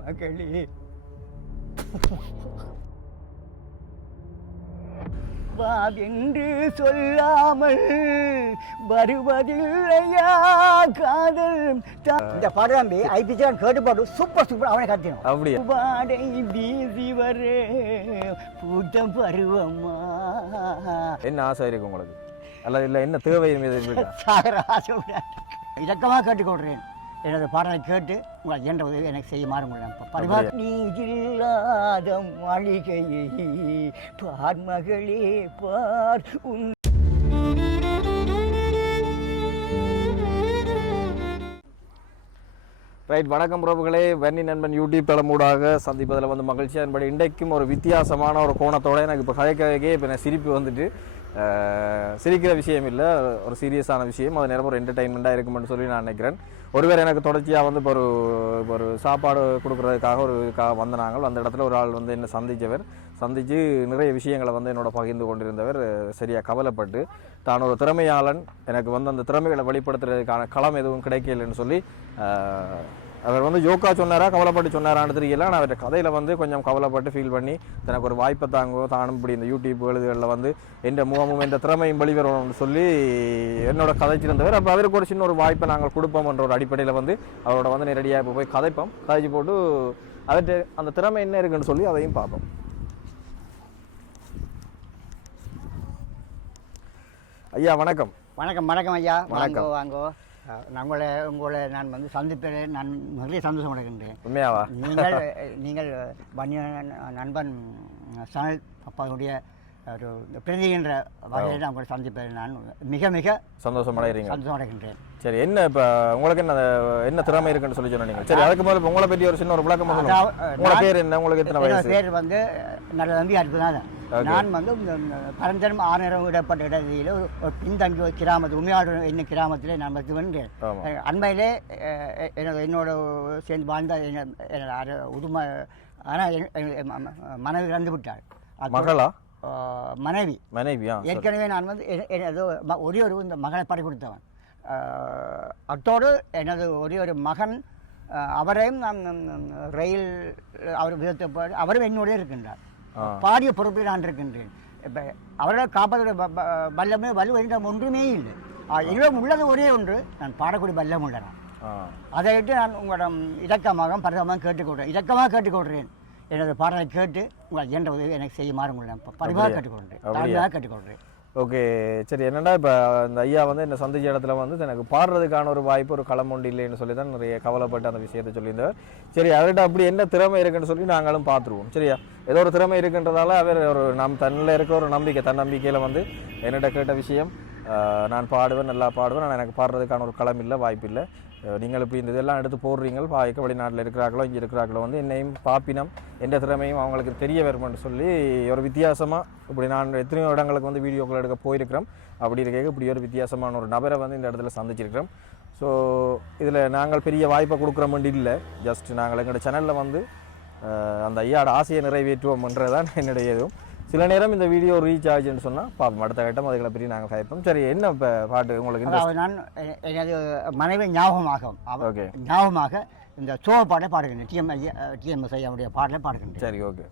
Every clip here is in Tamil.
மகளே வாவென்று சொல்லாமல் வருவதில்லையா காதல். இந்த படம் ஐபிஜான் கேட்டு பாடு சூப்பர் சூப்பர் அவனை கத்தினோம். அப்படியே வாடை வீசி வர பூத்தம் பருவமா. என்ன ஆசை இருக்கு உங்களுக்கு அல்ல இல்ல என்ன தேவை இலக்கமாக கேட்டுக்கொள்கிறேன். எனது பாடலை கேட்டு உங்கள் என்ற உதவி எனக்கு செய்யுமாறு உங்களை நீ இல்லாத மாளிகையை பார் மகளே பார் உன். ரைட், வணக்கம் பிரபுகளே. வன்னி நண்பன் யூடியூப் தளமூடாக சந்திப்பதில் வந்து மகிழ்ச்சியாக என்பது இன்றைக்கும் ஒரு வித்தியாசமான ஒரு கோணத்தோடு எனக்கு இப்போ கதைக்கவே இப்போ எனக்கு சிரிப்பு வந்துட்டு சிரிக்கிற விஷயம் இல்லை, ஒரு சீரியஸான விஷயம். அது நேரம் ஒரு என்டர்டெயின்மெண்ட்டாக இருக்குமென்னு சொல்லி நான் நினைக்கிறேன். ஒருவேளை எனக்கு தொடர்ச்சியாக வந்து இப்போ ஒரு சாப்பாடு கொடுக்குறதுக்காக ஒரு வந்தனாங்க. அந்த இடத்துல ஒரு ஆள் வந்து என்னை சந்தித்து நிறைய விஷயங்களை வந்து என்னோட பகிர்ந்து கொண்டிருந்தவர் சரியாக கவலைப்பட்டு தான் ஒரு திறமையாளன், எனக்கு வந்து அந்த திறமைகளை வெளிப்படுத்துறதுக்கான களம் எதுவும் கிடைக்கலன்னு சொல்லி அவர் வந்து ஜோக்கா சொன்னாரா கவலைப்பட்டு சொன்னாரான்னு தெரியல. ஆனால் அவருடைய கதையில் வந்து கொஞ்சம் கவலைப்பட்டு ஃபீல் பண்ணி தனக்கு ஒரு வாய்ப்பை தானும் இப்படி இந்த யூடியூப் எழுதுகளில் வந்து எந்த முகமும் எந்த திறமையும் வெளிவரணும்னு சொல்லி என்னோட கதைச்சிருந்தவர். அப்போ அவருக்கு ஒரு சின்ன ஒரு வாய்ப்பை நாங்கள் கொடுப்போம்ன்ற ஒரு அடிப்படையில் வந்து அவரோட வந்து நேரடியாக இப்போ போய் கதைச்சு போட்டு அவர்கிட்ட அந்த திறமை என்ன இருக்குன்னு சொல்லி அதையும் பார்ப்போம். ஐயா வணக்கம். வணக்கம் வணக்கம் ஐயா. வாங்கோ உங்களை நான் வந்து சந்திப்பேன். நான் நிறைய சந்தோஷம் அடைகின்றேன். உண்மையாவா? நீங்கள் நண்பன் சனல் அப்பாவுடைய ஒரு பிரதிகின்ற வகையில் நான் உங்களை சந்திப்பேன். நான் மிக மிக சந்தோஷம் அடைகின்றேன். சரி, என்ன இப்போ உங்களுக்கு என்ன திறமை இருக்குன்னு சொல்லி சொன்னீங்க. சரி, அதுக்கு முதல்ல உங்களை பற்றி ஒரு சின்ன ஒரு விளக்கம் பண்ணணும். உங்களோட பேர் என்ன, உங்களுக்கு எத்தனை வயசு? பேர் வந்து நல்ல தம்பி அடுத்துதான். நான் வந்து பரந்தரம் 6 விடப்பட்ட இடத்தில் ஒரு பின்தங்கி ஒரு கிராமத்து உண்மையாடு என்ன கிராமத்தில் நான் வந்து வென்றேன். அண்மையிலே என்னோட சேர்ந்து வாழ்ந்த என்னோட உடுமை. ஆனால் மனைவி இறந்து விட்டாள். மகளா? மனைவியா? ஏற்கனவே நான் வந்து எனது ஒரே ஒரு இந்த மகளை பறி கொடுத்தவன். அத்தோடு எனது ஒரே ஒரு மகன், அவரையும் நான் ரயில் அவர் விதத்தை அவரும் என்னோட இருக்கின்றார். பாரிய பொறுப்பில் நான் இருக்கின்றேன். இப்போ அவரை காப்பதோட வல்லமே வலுவென்ற ஒன்றுமே இல்லை. என்னிடம் உள்ளது ஒரே ஒன்று, நான் பாடக்கூடிய வல்லம் உள்ளன. அதை விட்டு நான் உங்களிடம் இலக்கமாக பரிதமாக கேட்டுக்கொள்கிறேன். எனது பாடலை கேட்டு உங்கள் என்ற உதவி எனக்கு செய்யுமாறு உங்களை பரிவாக கேட்டுக்கொள்கிறேன். ஓகே, சரி. என்னென்னா இப்போ இந்த ஐயா வந்து என்னை சந்திச்ச இடத்துல வந்து எனக்கு பாடுறதுக்கான ஒரு வாய்ப்பு, ஒரு களம் ஒன்று இல்லைன்னு சொல்லி தான் நிறைய கவலைப்பட்டு அந்த விஷயத்தை சொல்லியிருந்தார். சரி, அவர்கிட்ட அப்படி என்ன திறமை இருக்குன்னு சொல்லி நாங்களும் பார்த்துருவோம். சரியா, ஏதோ ஒரு திறமை இருக்குன்றதால அவர் ஒரு தன்னில் இருக்கிற ஒரு தன்னம்பிக்கையில் வந்து என்னிட்ட கேட்ட விஷயம், நான் பாடுவேன், நல்லா பாடுவேன், ஆனால் எனக்கு பாடுறதுக்கான ஒரு களம் இல்லை, வாய்ப்பு இல்லை. நீங்கள் இப்போ இந்த இதெல்லாம் எடுத்து போடுறீங்க, பாய்க்க வெளிநாட்டில் இருக்கிறார்களோ இங்கே இருக்கிறார்களோ வந்து என்னையும் பாப்பினம் எந்த திறமையும் அவங்களுக்கு தெரிய வருமென்னு சொல்லி ஒரு வித்தியாசமாக இப்படி நான் எத்தனையோ இடங்களுக்கு வந்து வீடியோக்கள் எடுக்க போயிருக்கிறோம். அப்படி இருக்க இப்படி ஒரு வித்தியாசமான ஒரு நபரை வந்து இந்த இடத்துல சந்திச்சிருக்கிறோம். ஸோ இதில் நாங்கள் பெரிய வாய்ப்பை கொடுக்குற மாதிரி இல்லை, ஜஸ்ட் நாங்கள் எங்களோட சேனலில் வந்து அந்த ஐயாவோட ஆசையை நிறைவேற்றுவோம்ன்றது தான் என்னுடைய இதுவும். சில நேரம் இந்த வீடியோ ரீச் ஆச்சுன்னு சொன்னால் பார்ப்போம், அடுத்த கட்டம் அதுகளை பற்றி நாங்கள் கேட்போம். சரி, என்ன இப்போ பாட்டு உங்களுக்கு? நான் எனது மனைவி ஞாபகமாக இந்த சோழ பாட்டை பாடுகின்றேன். டிஎம்எஸ் ஐயாவுடைய பாடலை பாடுகின்றேன். சரி, ஓகே,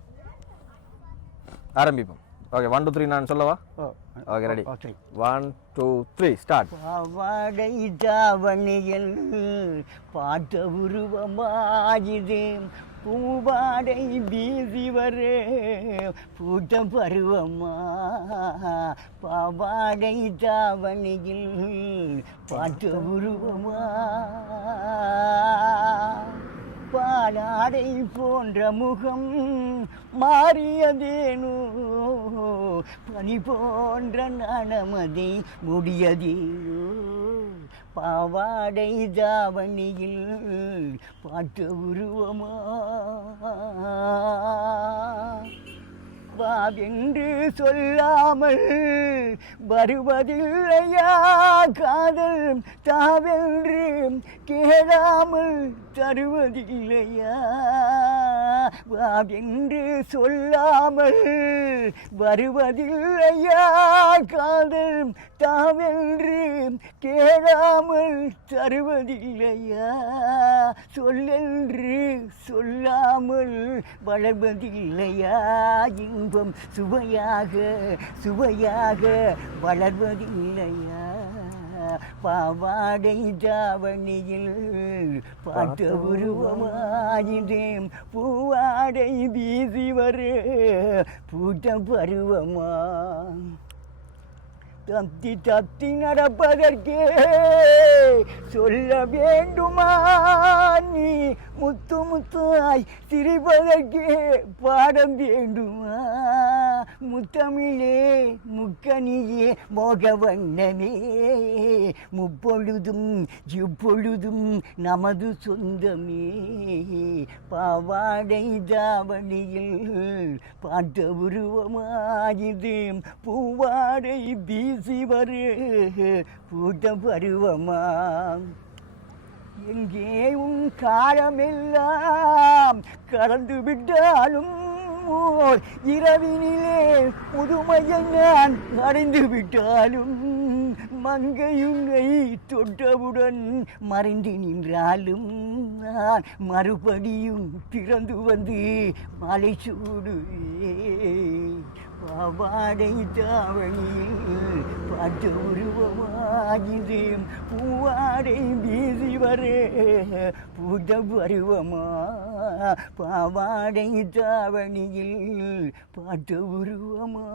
ஆரம்பிப்போம். ஓகே, 1 2 3 நான் சொல்லவா? Okay, ready? 1 2 3 ஸ்டார்ட். வாடை தாவணியில் பாட்ட உருவமாயுது, பூவாடை வீசி வர பூத்தம் பருவமா. பாவாடை தாவணியில் பாட்ட உருவமா, பாலாடை போன்ற முகம் மாறியதேனோ, பனி போன்ற நனமதி முடியதேனோ. பாவாடை தாவணியில் பாட்டு உருவமா, வாவென்று சொல்லாமல் வருவதில்லையா காதல், தாவென்று கேளாமல் தருவதில்லையா. வாவென்று சொல்லாமல் வருவதில்லையா காதல், தாவென்று கேளாமல் தருவதில்லையா. சொல்லென்று சொல்ல வளர்வதில்லையா இன்பம் சுவையாக சுவையாக வளர்வதில்லையா பாவாடை தாவணியில் பார்த்த உருவமாயின்றேன் பூவாடை வீசி வரு பூட்ட பருவமா தத்தி தத்தி நடப்பதற்கே சொல்ல வேண்டுமா நீ முத்து முத்தாய் சிரிப்பதற்கே பாடம் வேண்டுமா முத்தமிழே முக்கனியே மோக வண்ணமே முப்பொழுதும் இப்பொழுதும் நமது சொந்தமே பாவாடை தாவணியில் பார்த்த உருவமாயிது பூவாடை வீசி வரு பூட்ட பருவமா எங்கே உன் காலமெல்லாம் கடந்து விட்டாலும் இரவினிலே முதுமையை நான் அடைந்து விட்டாலும் மங்கையுங்கை தொட்டவுடன் மறைந்து நின்றாலும் நான் மறுபடியும் பிறந்து வந்து மலை சூடுவேன் பாவாடை தாவணியில் பார்த்த உருவமாகிது பூவாடை வீசி வரு பூத்த பருவமா பாவாடை தாவணியில் பார்த்த உருவமா.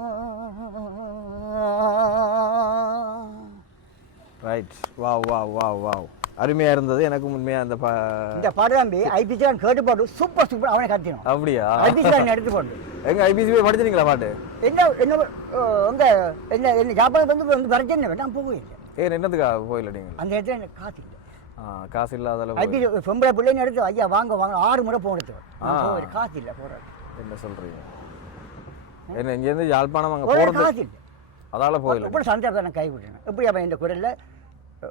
Right, wow wow wow wow, அருமையாக இருந்தது. எனக்கு உண்மையாக அந்த இந்த பாட்டு தம்பி ஐபிசி கேட்டு பாட்டு சூப்பர் சூப்பர் அவனை கத்தினோம். அப்படியா? ஐபிசி எடுத்து போட்டு எங்க ஐபிசி போய் படிச்சிருங்களா பாட்டு? என்ன என்ன உங்க என்ன என்ன ஜாபாத் வந்து பிரச்சனை நான் போகவே இல்லை. ஏன் என்னதுக்காக போயில நீங்கள்? அந்த இடத்துல எனக்கு காசு இல்லை. காசு இல்லாத ஐபிசி பொம்பளை பிள்ளைன்னு எடுத்து ஐயா வாங்க வாங்க 6 முறை போனது காசு இல்லை போகிறேன். என்ன சொல்கிறீங்க? என்ன இங்கேருந்து யாழ்ப்பாணம் அங்கே போகிறது காசு இல்லை, அதால் போயில எப்படி சந்தர்ப்பத்தை நான் கைவிட்டேன். எப்படி அப்போ இந்த குரலில்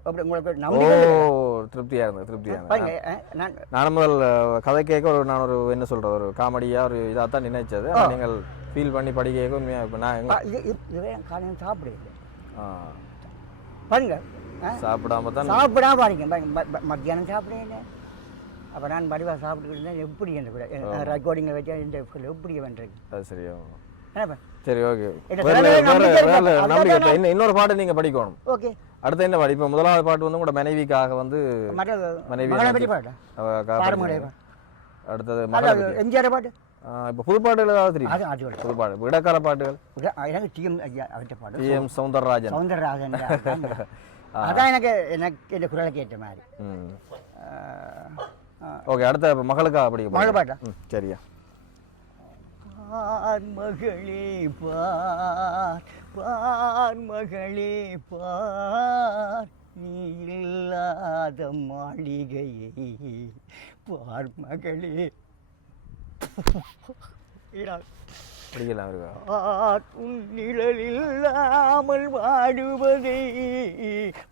அப்படி உங்களுக்கு திருப்தியாக இருந்தது, திருப்தியாக இருந்தது. நான் முதல் கதை கேட்க நான் ஒரு என்ன சொல்கிறது, ஒரு காமெடியாக ஒரு இதாக தான் நினைச்சது. நீங்கள் ஃபீல் பண்ணி படிக்க உண்மையாக இப்போ நான் இதுவே காலையில் சாப்பிட இல்லை பாருங்க, சாப்பிடாம தான் சாப்பிடாம பாருங்க மத்தியானம் சாப்பிடல. அப்போ நான் மடிவாக சாப்பிட்டுக்கிட்டு இருந்தேன். எப்படி என்று கூட ரெக்கார்டிங்கை வச்சா இந்த எப்படி பண்ணுறீங்க? அது சரியா? என்னப்பா சரி, ஓகே. நம்பிக்கை இன்னொரு பாட்டு நீங்கள் படிக்கணும். ஓகே, அடுத்து என்ன பாட்டு? இப்போ முதலாவது பாட்டு வந்து உங்களோட மனைவிக்காக வந்து மனைவி அடுத்தது எம்ஜிஆர் பாட்டு. இப்போ புது பாட்டுகள் ஏதாவது தெரியும்? புது பாட்டு இடைக்கால பாட்டுகள் எனக்கு பாட்டு TM சௌந்தரராஜன். சௌந்தரராஜன் அதான் எனக்கு இந்த குரலை கேட்ட மாதிரி. ஓகே, அடுத்த மகளுக்காக படிக்க மகள் பாட்டா? சரியா? மகளே பார் பார் மகளே பார் நீ இல்லாத மாளிகையை பார் மகளே. படிக்கலாம் இருக்கா? உன் நிழலில்லாமல் வாடுவதே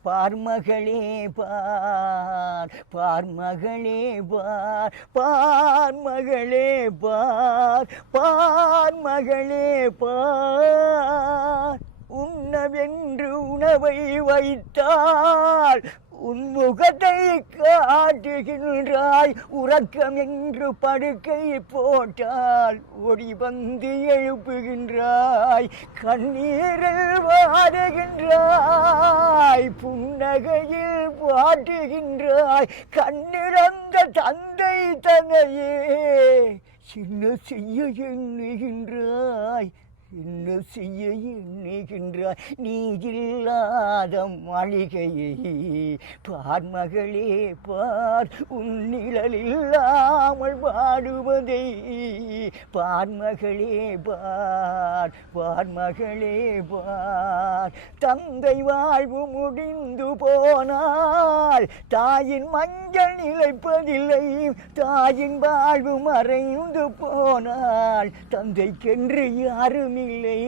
பார் மகளே பார் பார் மகளே பார் பார் மகளே பார் பார் மகளே பார். உண்ணவென்று உணவை வைத்தால் உன் முகத்தை காட்டுகின்றாய், உறக்கம் என்று படுக்கை போட்டால் ஒடி வந்து எழுப்புகின்றாய், கண்ணீரில் வாடுகின்றாய், புன்னகையில் பாட்டுகின்றாய், கண்ணிறந்த தந்தை தன்னையே சின்ன செய்ய எண்ணுகின்றாய், என்ன செய்ய எண்ணுகின்றாய், நீ இல்லாத மாளிகையை பார் மகளே பார் உன் நிழலில்லாமல் வாடுவதை பார் மகளே பார் பார் மகளே பார். தந்தை வாழ்வு முடிந்து போனால் தாயின் மஞ்சள் நிலைப்பதில்லை, தாயின் வாழ்வு மறைந்து போனால் தந்தைக்கென்று யாரும் இல்லை,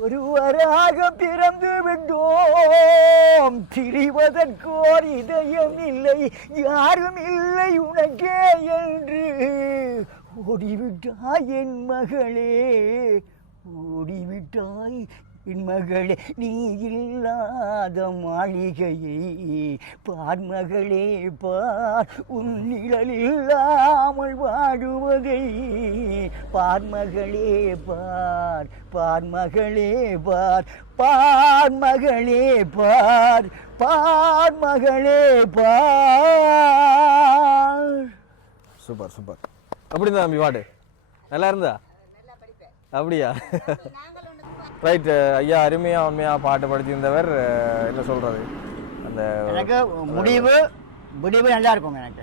ஒருவராக பிறந்து விட்டோம், பிரிவதற்கோர் இதயம் இல்லை, யாரும் இல்லை உனக்கே என்று ஓடிவிட்டாய் என் மகளே, ஓடிவிட்டாய் என் மகளே, நீ இல்லாத மாளிகையை பார் மகளே பார் உன் நிழலில்லாமல் வாடுவதை பார் மகளே பார், பார் மகளே பார், பார் மகளே பார், பார் மகளே பார். Super super. அப்படி இருந்தா தம்பி பாட்டு நல்லா இருந்தா? அப்படியா? ரைட். ஐயா அருமையாக உண்மையாக பாட்டு படிச்சிருந்தவர். என்ன சொல்கிறது, அந்த எனக்கு முடிவு நல்லா இருக்கும். எனக்கு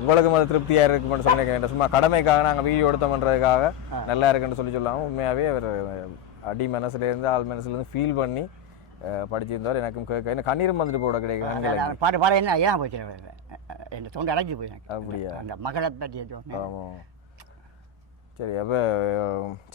உங்களுக்கும் அது திருப்தியாக இருக்குன்னு சொன்னீங்க. சும்மா கடமைக்காக நாங்கள் வீடியோ எடுத்தோம்ன்றதுக்காக நல்லா இருக்குன்னு சொல்லாமல் உண்மையாகவே அவர் அடி மனசுலேருந்து ஆள் மனசுலேருந்து ஃபீல் பண்ணி படிச்சிருந்தார். எனக்கும் என்ன கண்ணீரும் வந்துட்டு போட கிடையாது. பாட்டு பாட என்ன ஏன் போச்சு, என் தொண்டை அடைச்சி போய். அப்படியா? அந்த மகளை பற்றி. ஆமாம். சரி. அப்போ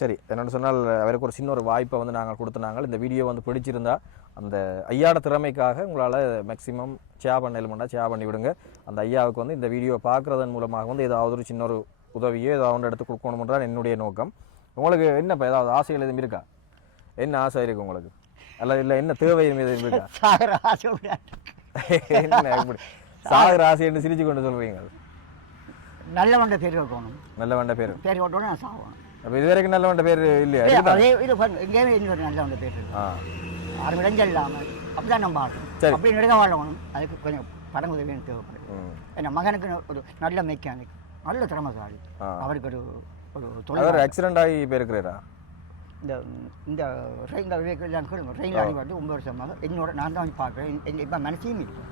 சரி, என்னென்னு சொன்னால் அவருக்கு ஒரு சின்ன ஒரு வாய்ப்பை வந்து நாங்கள் கொடுத்துனாங்க. இந்த வீடியோ வந்து பிடிச்சிருந்தா அந்த ஐயாவோட திறமைக்காக உங்களால் மேக்ஸிமம் ஷேர் பண்ணலுமெண்டா ஷேர் பண்ணி விடுங்க. அந்த ஐயாவுக்கு வந்து இந்த வீடியோ பார்க்குறதன் மூலமாக வந்து ஏதாவது ஒரு சின்ன ஒரு உதவியோ ஏதாவது எடுத்து கொடுக்கணும்ன்றான் என்னுடைய நோக்கம். உங்களுக்கு என்னப்பா ஏதாவது ஆசைகள் எதுவும் இருக்கா? என்ன ஆசை இருக்குது உங்களுக்கு? அல்ல இல்லை என்ன தேவை எதுவும் இருக்கா? சாகர ஆசை. என்ன எப்படி சாகர ஆசை என்று சிரிச்சு கொண்டு சொல்கிறீங்க? நல்ல வண்ட பேர் வைக்கணும். நல்ல வண்ட பேர் வைக்கணும், நான் சாகணும். அப்போ இது வரைக்கும் நல்ல வண்ட பேர் இல்லையா? இங்கேயுமே இன்னொரு நல்ல வண்ட பேர் இருக்கு. யாரும் இடைஞ்சல் இல்லாமல் அப்படிதான் நம்ம ஆடணும். சரி. அப்படி நெடுங்க வாழணும். அதுக்கு கொஞ்சம் படம் உதவியும் தேவைப்படுது. என் மகனுக்கு ஒரு நல்ல மெக்கானிக், நல்ல திறமைசாலி. அவருக்கு ஒரு ஒரு தொழில் ஆக்சிடென்ட் ஆகி போயிருக்கிறா. இந்த இந்த ரயில் ரயில் ஆகி வந்து 9 வருஷமாக என்னோட நான் தான் வந்து பார்க்குறேன். இப்போ மனசையும் இருக்கு,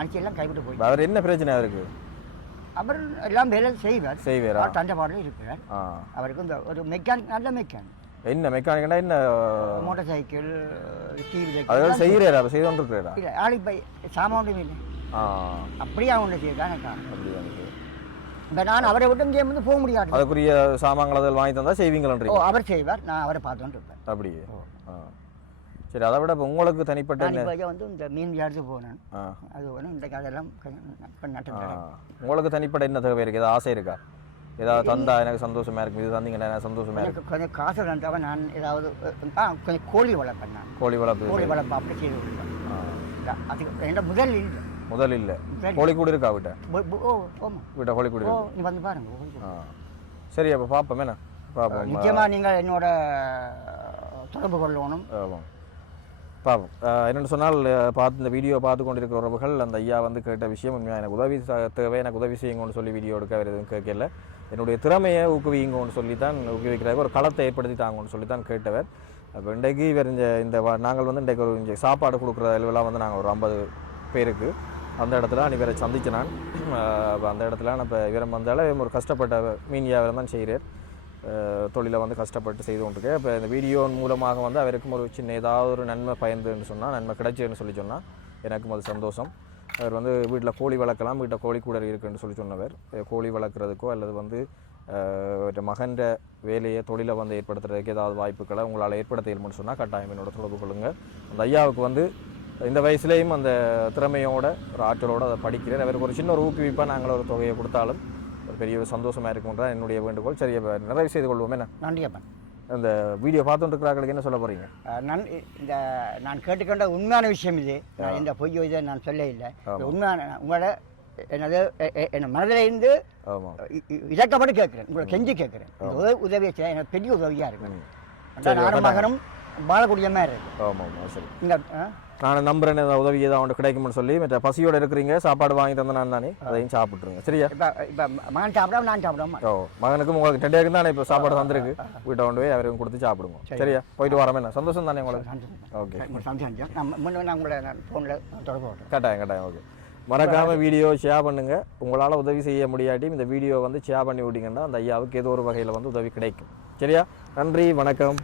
மனசையெல்லாம் கைவிட்டு போய். அவர் என்ன பிரச்சனை அவருக்கு? அவர் எல்லாம் வேலை செய்வார். தண்டபாடில் இருக்கிறார். அவருக்கு இந்த ஒரு மெக்கானிக், நல்ல மெக்கானிக். என்ன மெக்கானிக்னா என்ன? மோட்டார் சைக்கிள், டிவி அதெல்லாம் செய்கிறாரா? அப்போ செய்து கொண்டிருக்கிறாரா? இல்லை, ஆளுக்கு சாமான் இல்லை. அப்படியே அவங்க செய்யறாங்க. இப்போ நான் அவரை விட்டு இங்கே வந்து போக முடியாது. அதுக்குரிய சாமான்கள் அதில் வாங்கி தந்தால் செய்வீங்களா? அவர் செய்வார், நான் அவரை பார்த்துட்டு இருப்பேன். அப்படியே. சரி. அதை விட இப்போ உங்களுக்கு தனிப்பட்ட வந்து இந்த மீன் வியாடுத்து போனேன். அது ஒன்று இந்த அதெல்லாம் உங்களுக்கு தனிப்பட்ட என்ன தேவை இருக்குது? ஏதாவது ஆசை இருக்கா? ஏதாவது தந்தா எனக்கு சந்தோஷமா இருக்கும், இது தந்தீங்கன்னா எனக்கு சந்தோஷமா இருக்கும். கொஞ்சம் காசு தந்தாவ நான் ஏதாவது கொஞ்சம் கோழி வளர்ப்பேன். நான் கோழி வளர்ப்பு அப்படி செய்து கொடுப்பேன். அதுக்கு என்ன முதல் இல்லை கோழி கூட இருக்கா விட்ட? விட்ட கோழி கூட நீ வந்து பாருங்க. சரி, அப்போ பார்ப்போம். என்ன பார்ப்போம். நிச்சயமாக நீங்கள் என்னோட தொடர்பு கொள்ளணும். பார்ப்போம். என்னென்னு சொன்னால் பார்த்து இந்த வீடியோ பார்த்து கொண்டிருக்கிற உறவுகள் அந்த ஐயா வந்து கேட்ட விஷயம் உண்மையாக எனக்கு உதவி தேவை, எனக்கு உதவி செய்யுங்கன்னு சொல்லி வீடியோ எடுக்க வேறு எதுவும் கேட்கல. என்னுடைய திறமையை ஊக்குவிங்கன்னு சொல்லி தான் ஊக்குவிக்கிறாங்க. ஒரு களத்தை ஏற்படுத்தி தாங்கன்னு சொல்லி தான் கேட்டவர். அப்போ இன்றைக்கு இவர் இந்த நாங்கள் வந்து இன்றைக்கு ஒரு இங்கே சாப்பாடு கொடுக்குற அளவுலாம் வந்து நாங்கள் ஒரு 50 பேருக்கு அந்த இடத்துல இவரை சந்திச்சு நான் அந்த இடத்துல நான் இப்போ இவரை வந்தாலும் ஒரு கஷ்டப்பட்ட மீன் வியாபாரம் தான் செய்கிறார். தொழிலை வந்து கஷ்டப்பட்டு செய்து கொண்டிருக்கேன். இப்போ இந்த வீடியோ மூலமாக வந்து அவருக்கும் ஒரு சின்ன ஏதாவது ஒரு நன்மை பயந்துன்னு சொன்னால், நன்மை கிடைச்சுன்னு சொல்லி சொன்னால் எனக்கும் அது சந்தோஷம். அவர் வந்து வீட்டில் கோழி வளர்க்கலாம், வீட்டில் கோழி கூட இருக்குன்னு சொல்லி சொன்னவர். கோழி வளர்க்குறதுக்கோ அல்லது வந்து மகன்ற வேலையை தொழிலை வந்து ஏற்படுத்துறதுக்கு ஏதாவது வாய்ப்புகளை உங்களால் ஏற்படுத்த இயலும்னு சொன்னால் கட்டாயம் என்னோட தொடர்பு கொள்ளுங்கள். அந்த ஐயாவுக்கு வந்து இந்த வயசுலேயும் அந்த திறமையோட ஒரு ஆற்றலோடு அதை படிக்கிறேன். அவருக்கு ஒரு சின்ன ஒரு ஊக்குவிப்பாக நாங்கள் ஒரு தொகையை கொடுத்தாலும் ஒரு பெரிய சந்தோஷமாக இருக்கும்ன்றா என்னுடைய வேண்டுகோள். சரி, அப்போ நிறைவு செய்து கொள்வோம். என்ன நன்றியப்பா. இந்த வீடியோ பார்த்துட்டு இருக்கிறார்களுக்கு என்ன சொல்ல போகிறீங்க? நான் கேட்டுக்கொண்ட உண்மையான விஷயம் இது. இந்த பொய்யோ இதை நான் சொல்ல இல்லை. உண்மையான உங்களோட என்னது என் மனதில் இருந்து இலக்கப்பட்டு கேட்குறேன், உங்களை கெஞ்சி கேட்குறேன். உதவியை செய்ய எனக்கு பெரிய உதவியாக இருக்கு. நானும் மகனும் வாழக்கூடிய மாதிரி இருக்கு. ஆமாம், சரி. இந்த நான் நம்புறேன் உதவி ஏதாவது ஒன்று கிடைக்கும்னு சொல்லி. மற்ற பசியோடு இருக்கிறீங்க, சாப்பாடு வாங்கி தந்தேன் நானே, அதையும் சாப்பிட்ருங்க. சரியா? இப்போ மகன் சாப்பிடாம நான் சாப்பிடாம. மகனுக்கும் உங்களுக்கு 2 பேருக்கு தானே இப்போ சாப்பாடு தந்துருக்கு. வீட்டை கொண்டு போய் அவரையும் கொடுத்து சாப்பிடுங்க. சரியா? போயிட்டு வரமே. என்ன சந்தோஷம் தானே உங்களுக்கு? ஓகே, சந்தோஷம். நான் உங்களை ஃபோனில் தொடர்பு கட்டாயம். ஓகே, மறக்காமல் வீடியோ ஷேர் பண்ணுங்கள். உங்களால் உதவி செய்ய முடியாட்டியும் இந்த வீடியோ வந்து ஷேர் பண்ணி விட்டீங்கன்னா அந்த ஐயாவுக்கு ஏதோ ஒரு வகையில் வந்து உதவி கிடைக்கும். சரியா? நன்றி, வணக்கம்.